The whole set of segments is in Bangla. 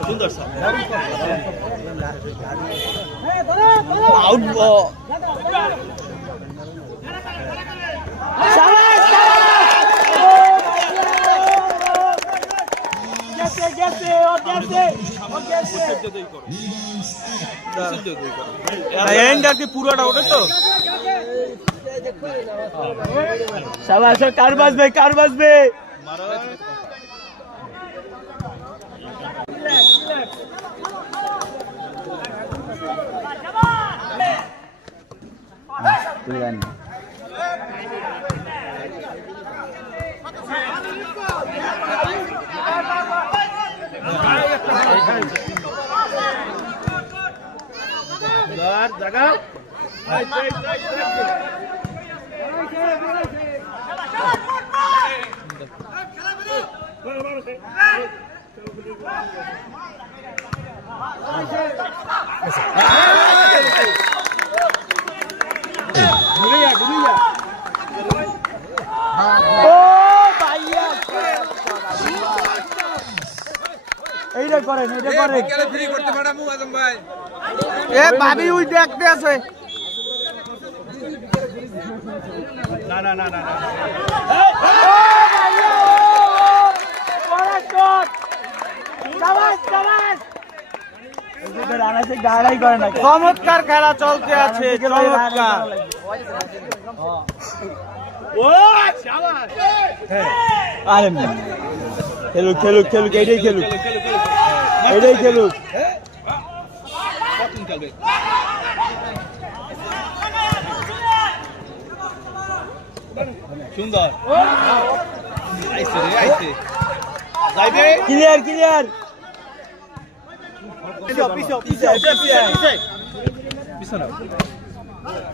সুন্দর স্যার আউট বল পুরোটা ওটা তো শাবাশ কার বাজবে এইটা করেন ফ্রি করতে ম্যাডাম আজম ভাই এ ভাবি ওই দেখতে আছে না না না না চমৎকার খেলা চলতে আছে খেলুক এটাই খেলুক সুন্দর ক্লিয়ার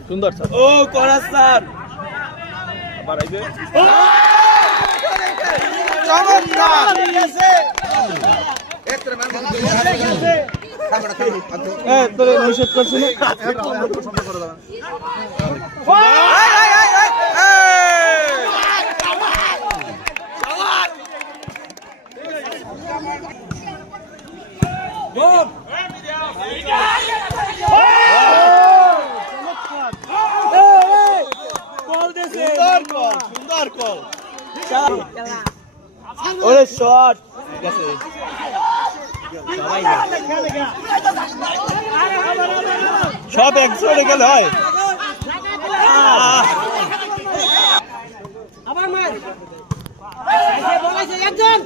সুন্দর স্যার ও করা স্যার আবার আইবে নিষেধ করছি সুন্দর কল ওরে শট ঠিক আছে সব একসাথে গেলে হয় আবার মার বলাইছে একজন